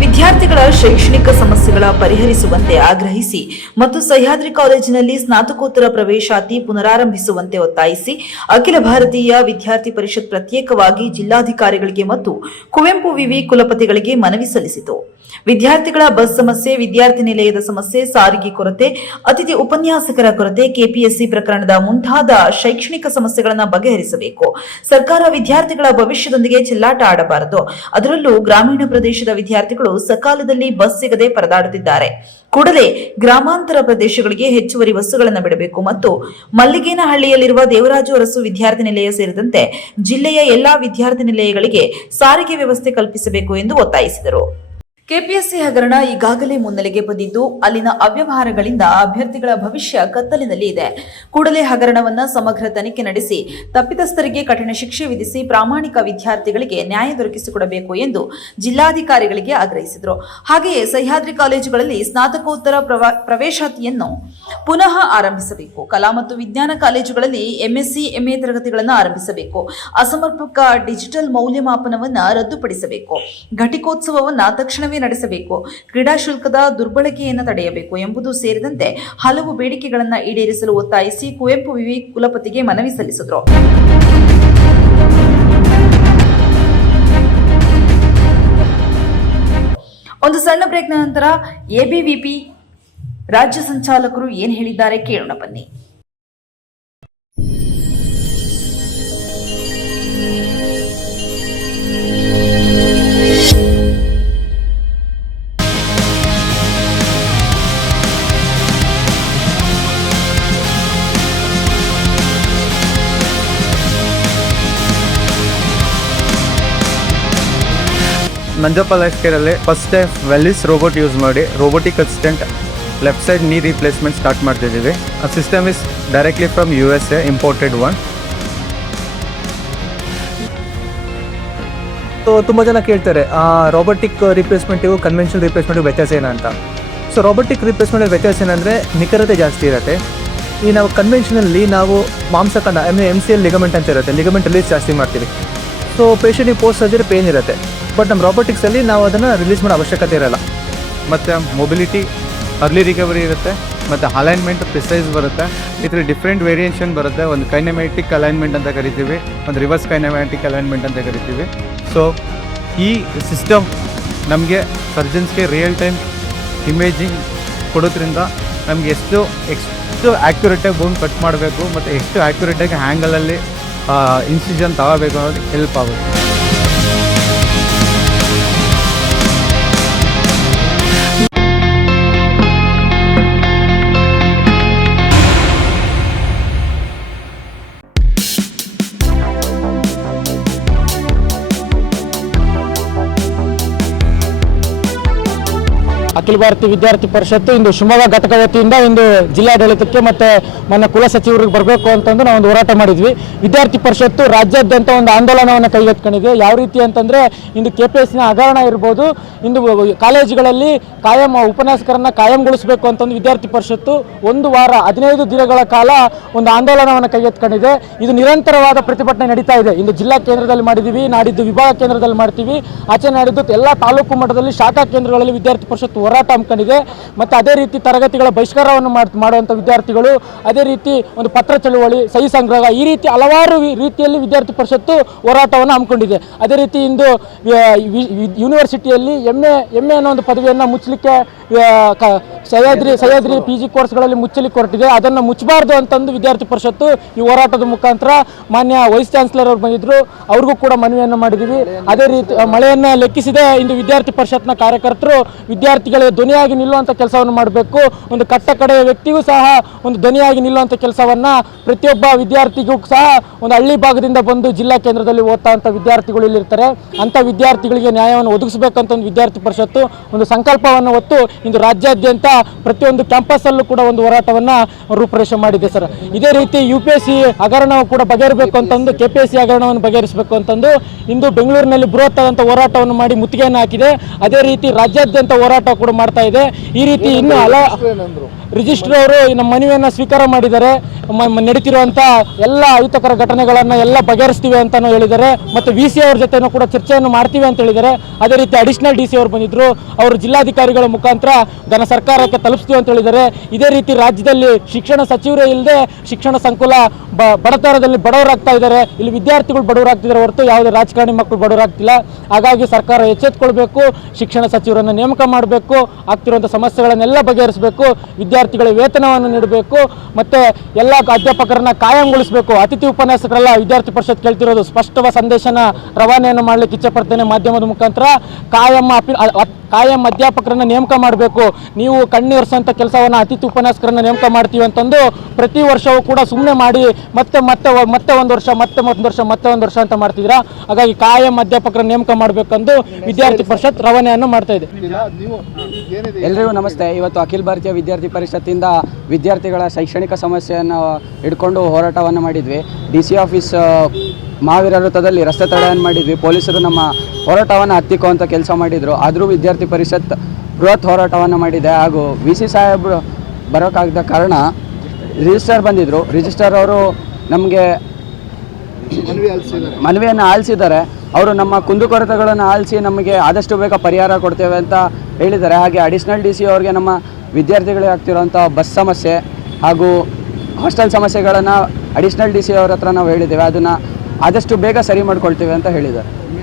ವಿದ್ಯಾರ್ಥಿಗಳ ಶೈಕ್ಷಣಿಕ ಸಮಸ್ಯೆಗಳ ಪರಿಹರಿಸುವಂತೆ ಆಗ್ರಹಿಸಿ ಮತ್ತು ಸಹ್ಯಾದ್ರಿ ಕಾಲೇಜಿನಲ್ಲಿ ಸ್ನಾತಕೋತ್ತರ ಪ್ರವೇಶಾತಿ ಪುನರಾರಂಭಿಸುವಂತೆ ಒತ್ತಾಯಿಸಿ ಅಖಿಲ ಭಾರತೀಯ ವಿದ್ಯಾರ್ಥಿ ಪರಿಷತ್ ಪ್ರತ್ಯೇಕವಾಗಿ ಜಿಲ್ಲಾಧಿಕಾರಿಗಳಿಗೆ ಮತ್ತು ಕುವೆಂಪು ವಿವಿ ಕುಲಪತಿಗಳಿಗೆ ಮನವಿ ಸಲ್ಲಿಸಿತು. ವಿದ್ಯಾರ್ಥಿಗಳ ಬಸ್ ಸಮಸ್ಯೆ, ವಿದ್ಯಾರ್ಥಿ ನಿಲಯದ ಸಮಸ್ಯೆ, ಸಾರಿಗೆ ಕೊರತೆ, ಅತಿಥಿ ಉಪನ್ಯಾಸಕರ ಕೊರತೆ, ಕೆಪಿಎಸ್ಸಿ ಪ್ರಕರಣದ ಮುಂತಾದ ಶೈಕ್ಷಣಿಕ ಸಮಸ್ಯೆಗಳನ್ನು ಬಗೆಹರಿಸಬೇಕು. ಸರ್ಕಾರ ವಿದ್ಯಾರ್ಥಿಗಳ ಭವಿಷ್ಯದೊಂದಿಗೆ ಚೆಲ್ಲಾಟ ಆಡಬಾರದು. ಅದರಲ್ಲೂ ಗ್ರಾಮೀಣ ಪ್ರದೇಶದ ವಿದ್ಯಾರ್ಥಿಗಳು ಸಕಾಲದಲ್ಲಿ ಬಸ್ ಸಿಗದೆ ಪರದಾಡುತ್ತಿದ್ದಾರೆ. ಕೂಡಲೇ ಗ್ರಾಮಾಂತರ ಪ್ರದೇಶಗಳಿಗೆ ಹೆಚ್ಚುವರಿ ಬಸ್ಸುಗಳನ್ನು ಬಿಡಬೇಕು ಮತ್ತು ಮಲ್ಲಿಗೇನಹಳ್ಳಿಯಲ್ಲಿರುವ ದೇವರಾಜು ಅರಸು ವಿದ್ಯಾರ್ಥಿ ನಿಲಯ ಸೇರಿದಂತೆ ಜಿಲ್ಲೆಯ ಎಲ್ಲಾ ವಿದ್ಯಾರ್ಥಿ ನಿಲಯಗಳಿಗೆ ಸಾರಿಗೆ ವ್ಯವಸ್ಥೆ ಕಲ್ಪಿಸಬೇಕು ಎಂದು ಒತ್ತಾಯಿಸಿದರು. ಕೆಪಿಎಸ್ಸಿ ಹಗರಣ ಈಗಾಗಲೇ ಮುನ್ನೆಲೆಗೆ ಬಂದಿದ್ದು ಅಲ್ಲಿನ ಅವ್ಯವಹಾರಗಳಿಂದ ಅಭ್ಯರ್ಥಿಗಳ ಭವಿಷ್ಯ ಕತ್ತಲಿನಲ್ಲಿ ಇದೆ. ಕೂಡಲೇ ಹಗರಣವನ್ನ ಸಮಗ್ರ ತನಿಖೆ ನಡೆಸಿ ತಪ್ಪಿತಸ್ಥರಿಗೆ ಕಠಿಣ ಶಿಕ್ಷೆ ವಿಧಿಸಿ ಪ್ರಾಮಾಣಿಕ ವಿದ್ಯಾರ್ಥಿಗಳಿಗೆ ನ್ಯಾಯ ದೊರಕಿಸಿಕೊಡಬೇಕು ಎಂದು ಜಿಲ್ಲಾಧಿಕಾರಿಗಳಿಗೆ ಆಗ್ರಹಿಸಿದರು. ಹಾಗೆಯೇ ಸಹ್ಯಾದ್ರಿ ಕಾಲೇಜುಗಳಲ್ಲಿ ಸ್ನಾತಕೋತ್ತರ ಪ್ರವೇಶಾತಿಯನ್ನು ಪುನಃ ಆರಂಭಿಸಬೇಕು. ಕಲಾ ಮತ್ತು ವಿಜ್ಞಾನ ಕಾಲೇಜುಗಳಲ್ಲಿ ಎಂಎಸ್ಸಿ, ಎಂಎ ತರಗತಿಗಳನ್ನು ಆರಂಭಿಸಬೇಕು. ಅಸಮರ್ಪಕ ಡಿಜಿಟಲ್ ಮೌಲ್ಯಮಾಪನವನ್ನು ರದ್ದುಪಡಿಸಬೇಕು. ಘಟಿಕೋತ್ಸವವನ್ನು ತಕ್ಷಣವೇ ನಡೆಸಬೇಕು. ಕ್ರೀಡಾ ಶುಲ್ಕದ ದುರ್ಬಳಕೆಯನ್ನು ತಡೆಯಬೇಕು ಎಂಬುದು ಸೇರಿದಂತೆ ಹಲವು ಬೇಡಿಕೆಗಳನ್ನು ಈಡೇರಿಸಲು ಒತ್ತಾಯಿಸಿ ಕುವೆಂಪು ವಿವಿ ಕುಲಪತಿಗೆ ಮನವಿ ಸಲ್ಲಿಸಿದರು. ಒಂದು ಸಣ್ಣ ಬ್ರೇಕ್ನ ನಂತರ ಎಬಿವಿಪಿ ರಾಜ್ಯ ಸಂಚಾಲಕರು ಏನು ಹೇಳಿದ್ದಾರೆ ಕೇಳೋಣ ಬನ್ನಿ. ನಂಜಪ್ಪ ಲೈಫ್ ಕೇರಲ್ಲಿ first time Velys robot use ಮಾಡಿ robotic assistant left side knee replacement start ಮಾಡ್ತಿದ್ದೀವಿ. ಆ system is directly from USA imported one. ತುಂಬ ಜನ ಕೇಳ್ತಾರೆ ರೋಬೋಟಿಕ್ ರಿಪ್ಲೇಸ್ಮೆಂಟಿಗೂ ಕನ್ವೆನ್ಷನಲ್ ರಿಪ್ಲೇಸ್ಮೆಂಟಿಗೂ ವ್ಯತ್ಯಾಸ ಏನಂತ. ಸೊ ರೋಬೋಟಿಕ್ ರಿಪ್ಲೇಸ್ಮೆಂಟ್ ವ್ಯತ್ಯಾಸ ಏನಂದರೆ ನಿಖರತೆ ಜಾಸ್ತಿ ಇರುತ್ತೆ. ಈ ನಾವು ಕನ್ವೆನ್ಷನಲ್ಲಿ ನಾವು ಮಾಂಸಖಂಡ MCL ಲಿಗಮೆಂಟ್ ಅಂತ ಇರುತ್ತೆ, ಲಿಗಮೆಂಟ್ ರಿಲೀಸ್ ಜಾಸ್ತಿ ಮಾಡ್ತೀವಿ. ಸೊ ಪೇಷಂಟಿಗೆ ಪೋಸ್ಟ್ ಸರ್ಜರಿ ಪೇನ್ ಇರುತ್ತೆ. ಬಟ್ ನಮ್ಮ ರೋಬೋಟಿಕ್ಸಲ್ಲಿ ನಾವು ಅದನ್ನು ರಿಲೀಸ್ ಮಾಡೋ ಅವಶ್ಯಕತೆ ಇರಲ್ಲ. ಮತ್ತು ಮೊಬಿಲಿಟಿ ಅರ್ಲಿ ರಿಕವರಿ ಇರುತ್ತೆ ಮತ್ತು ಅಲೈನ್ಮೆಂಟ್ ಪ್ರಿಸೈಸ್ ಬರುತ್ತೆ. ಇದರಲ್ಲಿ ಡಿಫ್ರೆಂಟ್ ವೇರಿಯೇಷನ್ ಬರುತ್ತೆ. ಒಂದು ಕೈನೆಮ್ಯಾಟಿಕ್ ಅಲೈನ್ಮೆಂಟ್ ಅಂತ ಕರಿತೀವಿ, ಒಂದು ರಿವರ್ಸ್ ಕೈನೆಮ್ಯಾಟಿಕ್ ಅಲೈನ್ಮೆಂಟ್ ಅಂತ ಕರಿತೀವಿ. ಸೊ ಈ ಸಿಸ್ಟಮ್ ನಮಗೆ ಸರ್ಜನ್ಸ್ಗೆ ರಿಯಲ್ ಟೈಮ್ ಇಮೇಜಿಂಗ್ ಕೊಡೋದ್ರಿಂದ ನಮಗೆ ಎಷ್ಟು ಆ್ಯಕ್ಯುರೇಟಾಗಿ ಬೋನ್ ಕಟ್ ಮಾಡಬೇಕು ಮತ್ತು ಎಷ್ಟು ಆ್ಯಕ್ಯುರೇಟಾಗಿ ಹ್ಯಾಂಗಲಲ್ಲಿ ಇನ್ಸಿಷನ್ ತಗೋಬೇಕು ಅನ್ನೋದು ಹೆಲ್ಪ್ ಆಗುತ್ತೆ. ಅಖಿಲ ಭಾರತೀಯ ವಿದ್ಯಾರ್ಥಿ ಪರಿಷತ್ತು ಇಂದು ಶಿವಮೊಗ್ಗ ಘಟಕ ವತಿಯಿಂದ ಇಂದು ಜಿಲ್ಲಾಡಳಿತಕ್ಕೆ ಮತ್ತು ನನ್ನ ಕುಲ ಸಚಿವರಿಗೆ ಬರಬೇಕು ಅಂತಂದು ನಾವು ಒಂದು ಹೋರಾಟ ಮಾಡಿದ್ವಿ. ವಿದ್ಯಾರ್ಥಿ ಪರಿಷತ್ತು ರಾಜ್ಯಾದ್ಯಂತ ಒಂದು ಆಂದೋಲನವನ್ನು ಕೈಗೆತ್ತಿಕೊಂಡಿದೆ. ಯಾವ ರೀತಿ ಅಂತಂದರೆ ಇಂದು KPSಸಿನ ಹಗರಣ ಇರ್ಬೋದು, ಇಂದು ಕಾಲೇಜುಗಳಲ್ಲಿ ಕಾಯಂ ಉಪನ್ಯಾಸಕರನ್ನು ಕಾಯಂಗೊಳಿಸಬೇಕು ಅಂತಂದು ವಿದ್ಯಾರ್ಥಿ ಪರಿಷತ್ತು ಒಂದು ವಾರ 15 ದಿನಗಳ ಕಾಲ ಒಂದು ಆಂದೋಲನವನ್ನು ಕೈಗೆತ್ತಿಕೊಂಡಿದೆ. ಇದು ನಿರಂತರವಾದ ಪ್ರತಿಭಟನೆ ನಡೀತಾ ಇದೆ. ಇಂದು ಜಿಲ್ಲಾ ಕೇಂದ್ರದಲ್ಲಿ ಮಾಡಿದ್ದೀವಿ, ನಾಡಿದ್ದು ವಿಭಾಗ ಕೇಂದ್ರದಲ್ಲಿ ಮಾಡ್ತೀವಿ, ಆಚೆ ನಾಡಿದ್ದು ಎಲ್ಲ ತಾಲೂಕು ಮಟ್ಟದಲ್ಲಿ ಶಾಖಾ ಕೇಂದ್ರಗಳಲ್ಲಿ ವಿದ್ಯಾರ್ಥಿ ಪರಿಷತ್ತು ಹೋರಾಟ ಹಮ್ಮಿಕೊಂಡಿದೆ. ಮತ್ತು ಅದೇ ರೀತಿ ತರಗತಿಗಳ ಬಹಿಷ್ಕಾರವನ್ನು ಮಾಡುವಂಥ ವಿದ್ಯಾರ್ಥಿಗಳು, ಅದೇ ರೀತಿ ಒಂದು ಪತ್ರ ಚಳುವಳಿ, ಸಹಿ ಸಂಗ್ರಹ, ಈ ರೀತಿ ಹಲವಾರು ರೀತಿಯಲ್ಲಿ ವಿದ್ಯಾರ್ಥಿ ಪರಿಷತ್ತು ಹೋರಾಟವನ್ನು ಹಮ್ಮಿಕೊಂಡಿದೆ. ಅದೇ ರೀತಿ ಇಂದು ಯೂನಿವರ್ಸಿಟಿಯಲ್ಲಿ ಎಮ್ಮೆ ಅನ್ನೋ ಒಂದು ಪದವಿಯನ್ನು ಮುಚ್ಚಲಿಕ್ಕೆ ಸಹ್ಯಾದ್ರಿ PG ಕೋರ್ಸ್ಗಳಲ್ಲಿ ಮುಚ್ಚಲಿಕ್ಕೆ ಹೊರಟಿದೆ. ಅದನ್ನು ಮುಚ್ಚಬಾರ್ದು ಅಂತಂದು ವಿದ್ಯಾರ್ಥಿ ಪರಿಷತ್ತು ಈ ಹೋರಾಟದ ಮುಖಾಂತರ ಮಾನ್ಯ ವೈಸ್ ಚಾನ್ಸಲರ್ ಅವರು ಬಂದಿದ್ದರು, ಅವ್ರಿಗೂ ಕೂಡ ಮನವಿಯನ್ನು ಮಾಡಿದ್ದೀವಿ. ಅದೇ ರೀತಿ ಮಳೆಯನ್ನು ಲೆಕ್ಕಿಸಿದೆ ಇಂದು ವಿದ್ಯಾರ್ಥಿ ಪರಿಷತ್ನ ಕಾರ್ಯಕರ್ತರು ವಿದ್ಯಾರ್ಥಿಗಳಿಗೆ ಧ್ವನಿಯಾಗಿ ನಿಲ್ಲುವಂಥ ಕೆಲಸವನ್ನು ಮಾಡಬೇಕು. ಒಂದು ಕಟ್ಟ ಕಡೆಯ ವ್ಯಕ್ತಿಗೂ ಸಹ ಒಂದು ಧ್ವನಿಯಾಗಿ ನಿಲ್ಲುವಂಥ ಕೆಲಸವನ್ನು ಪ್ರತಿಯೊಬ್ಬ ವಿದ್ಯಾರ್ಥಿಗೂ ಸಹ ಒಂದು ಹಳ್ಳಿ ಭಾಗದಿಂದ ಬಂದು ಜಿಲ್ಲಾ ಕೇಂದ್ರದಲ್ಲಿ ಓದ್ತಾ ಅಂಥ ವಿದ್ಯಾರ್ಥಿಗಳು ಇಲ್ಲಿರ್ತಾರೆ. ಅಂಥ ವಿದ್ಯಾರ್ಥಿಗಳಿಗೆ ನ್ಯಾಯವನ್ನು ಒದಗಿಸಬೇಕಂತ ಒಂದು ವಿದ್ಯಾರ್ಥಿ ಪರಿಷತ್ತು ಒಂದು ಸಂಕಲ್ಪವನ್ನು ಹೊತ್ತು ಇಂದು ರಾಜ್ಯಾದ್ಯಂತ ಪ್ರತಿಯೊಂದು ಕ್ಯಾಂಪಸ್ಸಲ್ಲೂ ಕೂಡ ಒಂದು ಹೋರಾಟವನ್ನು ರೂಪುರೇಷೆ ಮಾಡಿದೆ ಸರ್. ಇದೇ ರೀತಿ UPSC ಹಗರಣವು ಕೂಡ ಬಗೆಹರಬೇಕು ಅಂತಂದು KPSC ಹಗರಣವನ್ನು ಬಗೆಹರಿಸಬೇಕು ಅಂತಂದು ಇಂದು ಬೆಂಗಳೂರಿನಲ್ಲಿ ಬೃಹತ್ ಆದಂಥ ಹೋರಾಟವನ್ನು ಮಾಡಿ ಮುತ್ತಿಗೆಯನ್ನು ಹಾಕಿದೆ. ಅದೇ ರೀತಿ ರಾಜ್ಯಾದ್ಯಂತ ಹೋರಾಟ ಕೂಡ ಮಾಡ್ತಾ ಇದೆ. ಈ ರೀತಿ ಇನ್ನು ರಿಜಿಸ್ಟ್ರ್ ಅವರು ನಮ್ಮ ಮನವಿಯನ್ನು ಸ್ವೀಕಾರ ಮಾಡಿದ್ದಾರೆ. ನಡೀತಿರುವಂಥ ಎಲ್ಲ ಅಹಿತಕರ ಘಟನೆಗಳನ್ನು ಎಲ್ಲ ಬಗೆಹರಿಸ್ತೀವಿ ಅಂತಲೂ ಹೇಳಿದ್ದಾರೆ. ಮತ್ತು VC ಅವ್ರ ಜೊತೆನೂ ಕೂಡ ಚರ್ಚೆಯನ್ನು ಮಾಡ್ತೀವಿ ಅಂತ ಹೇಳಿದ್ದಾರೆ. ಅದೇ ರೀತಿ ಅಡಿಷನಲ್ DC ಅವರು ಬಂದಿದ್ದರು, ಅವರು ಜಿಲ್ಲಾಧಿಕಾರಿಗಳ ಮುಖಾಂತರ ಘನ ಸರ್ಕಾರಕ್ಕೆ ತಲುಪಿಸ್ತೀವಿ ಅಂತ ಹೇಳಿದ್ದಾರೆ. ಇದೇ ರೀತಿ ರಾಜ್ಯದಲ್ಲಿ ಶಿಕ್ಷಣ ಸಚಿವರೇ ಇಲ್ಲದೆ ಶಿಕ್ಷಣ ಸಂಕುಲ ಬಡತನದಲ್ಲಿ ಬಡವರಾಗ್ತಾ ಇದ್ದಾರೆ. ಇಲ್ಲಿ ವಿದ್ಯಾರ್ಥಿಗಳು ಬಡವರಾಗ್ತಿದ್ದಾರೆ ಹೊರತು ಯಾವುದೇ ರಾಜಕಾರಣಿ ಮಕ್ಕಳು ಬಡವರಾಗ್ತಿಲ್ಲ. ಹಾಗಾಗಿ ಸರ್ಕಾರ ಎಚ್ಚೆತ್ತುಕೊಳ್ಬೇಕು, ಶಿಕ್ಷಣ ಸಚಿವರನ್ನು ನೇಮಕ ಮಾಡಬೇಕು, ಆಗ್ತಿರುವಂಥ ಸಮಸ್ಯೆಗಳನ್ನೆಲ್ಲ ಬಗೆಹರಿಸಬೇಕು, ವಿದ್ಯಾರ್ಥಿಗಳ ವೇತನವನ್ನು ನೀಡಬೇಕು, ಮತ್ತು ಎಲ್ಲ ಅಧ್ಯಾಪಕರನ್ನ ಕಾಯಂಗೊಳಿಸಬೇಕು. ಅತಿಥಿ ಉಪನ್ಯಾಸಕರೆಲ್ಲ ವಿದ್ಯಾರ್ಥಿ ಪರಿಷತ್ ಕೇಳ್ತಿರೋದು ಸ್ಪಷ್ಟವಾದ ಸಂದೇಶನ ರವಾನೆಯನ್ನು ಮಾಡಲಿಕ್ಕೆ ಇಚ್ಛೆಪಡ್ತೇನೆ ಮಾಧ್ಯಮದ ಮುಖಾಂತರ. ಕಾಯಂ ಅಧ್ಯಾಪಕರನ್ನ ನೇಮಕ ಮಾಡಬೇಕು. ನೀವು ಕಣ್ಣೀರಿಸುವಂಥ ಕೆಲಸವನ್ನು ಅತಿಥಿ ಉಪನ್ಯಾಸಕರನ್ನ ನೇಮಕ ಮಾಡ್ತೀವಿ ಅಂತಂದು ಪ್ರತಿ ವರ್ಷವೂ ಕೂಡ ಸುಮ್ಮನೆ ಮಾಡಿ ಮತ್ತೆ ಒಂದು ವರ್ಷ ಮತ್ತೆ ಒಂದು ವರ್ಷ ಅಂತ ಮಾಡ್ತಿದ್ದೀರಾ. ಹಾಗಾಗಿ ಕಾಯಂ ಅಧ್ಯಾಪಕರ ನೇಮಕ ಮಾಡಬೇಕೆಂದು ವಿದ್ಯಾರ್ಥಿ ಪರಿಷತ್ ರವಾನೆಯನ್ನು ಮಾಡ್ತಾ ಇದೆ. ಎಲ್ರಿಗೂ ನಮಸ್ತೆ. ಇವತ್ತು ಅಖಿಲ ಭಾರತೀಯ ವಿದ್ಯಾರ್ಥಿ ಪರಿಷತ್ತಿಂದ ವಿದ್ಯಾರ್ಥಿಗಳ ಶೈಕ್ಷಣಿಕ ಸಮಸ್ಯೆಯನ್ನು ಹಿಡ್ಕೊಂಡು ಹೋರಾಟವನ್ನು ಮಾಡಿದ್ವಿ. DC ಆಫೀಸ್ ಮಹಾವೀರ ವೃತ್ತದಲ್ಲಿ ರಸ್ತೆ ತಡೆಯನ್ನು ಮಾಡಿದ್ವಿ. ಪೊಲೀಸರು ನಮ್ಮ ಹೋರಾಟವನ್ನು ಹತ್ತಿಕ್ಕುವಂಥ ಕೆಲಸ ಮಾಡಿದರು. ಆದರೂ ವಿದ್ಯಾರ್ಥಿ ಪರಿಷತ್ ಬೃಹತ್ ಹೋರಾಟವನ್ನು ಮಾಡಿದೆ. ಹಾಗೂ VC ಸಾಹೇಬರು ಬರೋಕ್ಕಾಗದ ಕಾರಣ ರಿಜಿಸ್ಟರ್ ಬಂದಿದ್ದರು. ರಿಜಿಸ್ಟರ್ ಅವರು ನಮಗೆ ಮನವಿಯನ್ನು ಆಲಿಸಿದ್ದಾರೆ. ಅವರು ನಮ್ಮ ಕುಂದುಕೊರತೆಗಳನ್ನು ಆಲಿಸಿ ನಮಗೆ ಆದಷ್ಟು ಬೇಗ ಪರಿಹಾರ ಕೊಡ್ತೇವೆ ಅಂತ ಹೇಳಿದ್ದಾರೆ. ಹಾಗೆ ಅಡಿಷನಲ್ DC ಅವ್ರಿಗೆ ನಮ್ಮ ವಿದ್ಯಾರ್ಥಿಗಳಿಗೆ ಆಗ್ತಿರೋಂಥ ಬಸ್ ಸಮಸ್ಯೆ ಹಾಗೂ ಹಾಸ್ಟೆಲ್ ಸಮಸ್ಯೆಗಳನ್ನು ಅಡಿಷನಲ್ DC ಅವ್ರ ಹತ್ರ ನಾವು ಹೇಳಿದ್ದೇವೆ. ಅದನ್ನು ಆದಷ್ಟು ಬೇಗ ಸರಿ ಮಾಡ್ಕೊಳ್ತೇವೆ ಅಂತ ಹೇಳಿದ್ದಾರೆ.